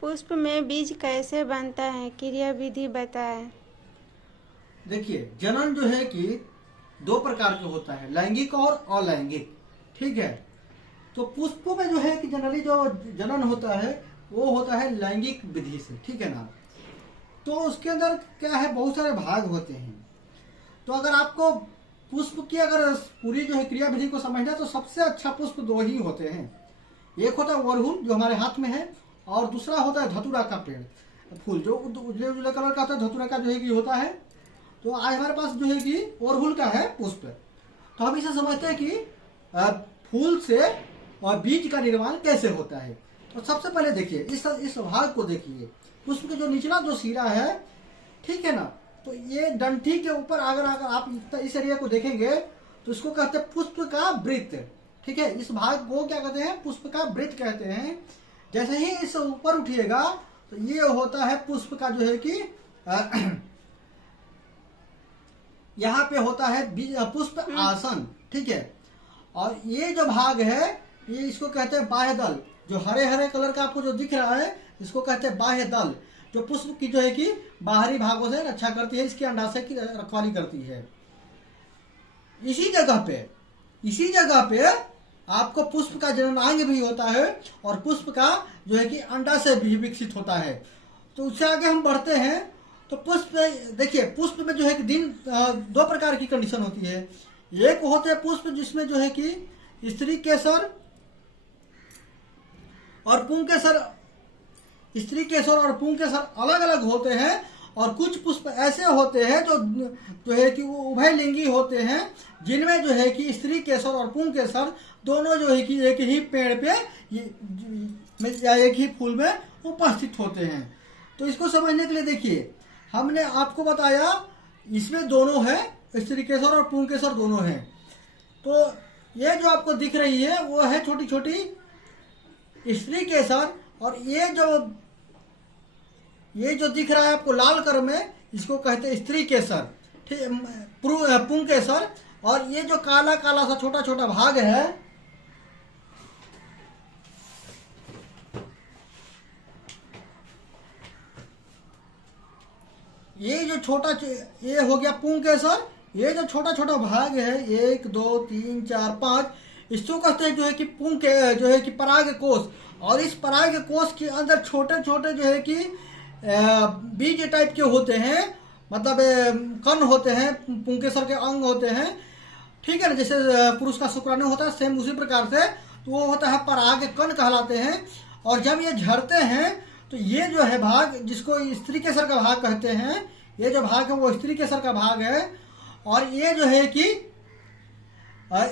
पुष्प में बीज कैसे बनता है, क्रिया विधि बताएं। देखिए, जनन जो है कि दो प्रकार के होता है, लैंगिक और अलैंगिक। ठीक है, तो पुष्पों में जो है कि जनरली जो जनन होता है वो होता है लैंगिक विधि से। ठीक है ना। तो उसके अंदर क्या है, बहुत सारे भाग होते हैं। तो अगर आपको पुष्प की अगर पूरी जो है क्रिया विधि को समझना है तो सबसे अच्छा पुष्प दो ही होते हैं। एक होता है अड़हुल जो हमारे हाथ में है, और दूसरा होता है धतूरा का पेड़ फूल जो उजले उजले कलर का होता है, धतूरा का जो है कि होता है। तो आज हमारे पास जो है कि अड़हुल का है पुष्प। तो हम इसे समझते हैं कि फूल से और बीज का निर्माण कैसे होता है। तो सबसे पहले देखिए इस भाग को देखिए, पुष्प के जो निचला जो सिरा है, ठीक है ना, तो ये डंठी के ऊपर अगर आप इस एरिया को देखेंगे तो इसको कहते हैं पुष्प का वृत्त। ठीक है, इस भाग को क्या कहते हैं, पुष्प का वृत्त कहते हैं। जैसे ही इस ऊपर उठिएगा तो ये होता है पुष्प का जो है कि यहाँ पे होता है पुष्प आसन। ठीक है, और ये जो भाग है ये इसको कहते हैं बाह्य दल। जो हरे हरे कलर का आपको जो दिख रहा है इसको कहते हैं बाह्य दल, जो पुष्प की जो है कि बाहरी भागों से रक्षा करती है, इसके अंडाशय की रखवाली करती है। इसी जगह पे आपको पुष्प का जननांग भी होता है और पुष्प का जो है कि अंडाशय भी विकसित होता है। तो उससे आगे हम बढ़ते हैं तो पुष्प देखिए, पुष्प में जो है कि दो प्रकार की कंडीशन होती है। एक होते हैं पुष्प जिसमें जो है कि स्त्री केसर और पुंकेसर, स्त्री केसर और पुंकेसर अलग अलग होते हैं। और कुछ पुष्प ऐसे होते हैं जो है कि वो उभयलिंगी होते हैं, जिनमें जो है कि स्त्री केसर और पुंकेसर दोनों जो है कि एक ही पेड़ पे या एक ही फूल में उपस्थित होते हैं। तो इसको समझने के लिए देखिए, हमने आपको बताया इसमें दोनों है, स्त्री केसर और पुंकेसर दोनों हैं। तो ये जो आपको दिख रही है वो है छोटी छोटी स्त्री केसर, और ये जो दिख रहा है आपको लाल कलर में इसको कहते हैं स्त्री केसर, ठीक, पुंकेसर। और ये जो काला काला सा छोटा छोटा भाग है ये हो गया पुंकेसर। ये जो छोटा छोटा भाग है 1 2 3 4 5, इसको कहते हैं जो है कि जो है कि पराग कोश। और इस पराग कोश के अंदर छोटे छोटे जो है कि बीज टाइप के होते हैं, मतलब कण होते हैं, पुंकेसर के अंग होते हैं। ठीक है ना, जैसे पुरुष का शुक्राणु होता है सेम उसी प्रकार से, तो वो होता है पराग कण कहलाते हैं। और जब ये झड़ते हैं तो ये जो है भाग, जिसको स्त्री केसर का भाग कहते हैं, ये जो भाग है वो स्त्री केसर का भाग है। और ये जो है कि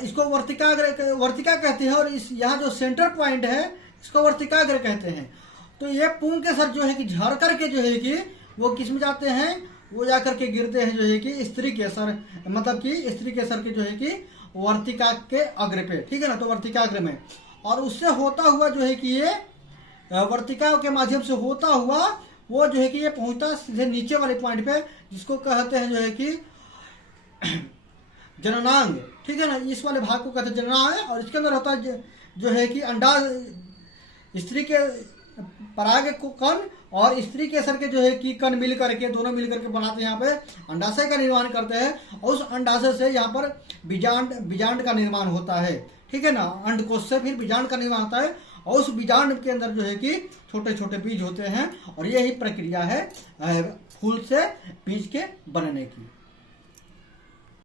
इसको वर्तिका कहते हैं, और इस यहाँ जो सेंटर पॉइंट है इसको वर्तिकाग्र कहते हैं। तो ये पुंकेसर जो है कि झड़ करके जो है कि वो किस में जाते हैं, वो जाकर के गिरते हैं जो है कि स्त्री केसर, मतलब कि स्त्री केसर के जो है कि वर्तिका के अग्र पे। ठीक है ना, तो वर्तिकाग्र में, और उससे होता हुआ जो है कि ये वर्तिका के माध्यम से होता हुआ वो जो है कि ये पहुंचता सीधे नीचे वाले पॉइंट पे, जिसको कहते हैं जो है कि जननांग। ठीक है ना, इस वाले भाग को कहते हैं जननांग। और इसके अंदर होता है जो है कि अंडा, स्त्री के पराग को कण और स्त्री केसर के जो है कि कण मिल करके, दोनों मिल करके बनाते हैं, यहाँ पे अंडाशय का निर्माण करते हैं। और उस अंडाशय से यहाँ पर बीजांड का निर्माण होता है। ठीक है ना, अंडकोश से फिर बीजांड का निर्माण होता है, और उस बीजांड के अंदर जो है कि छोटे छोटे बीज होते हैं। और यही प्रक्रिया है फूल से बीज के बनने की।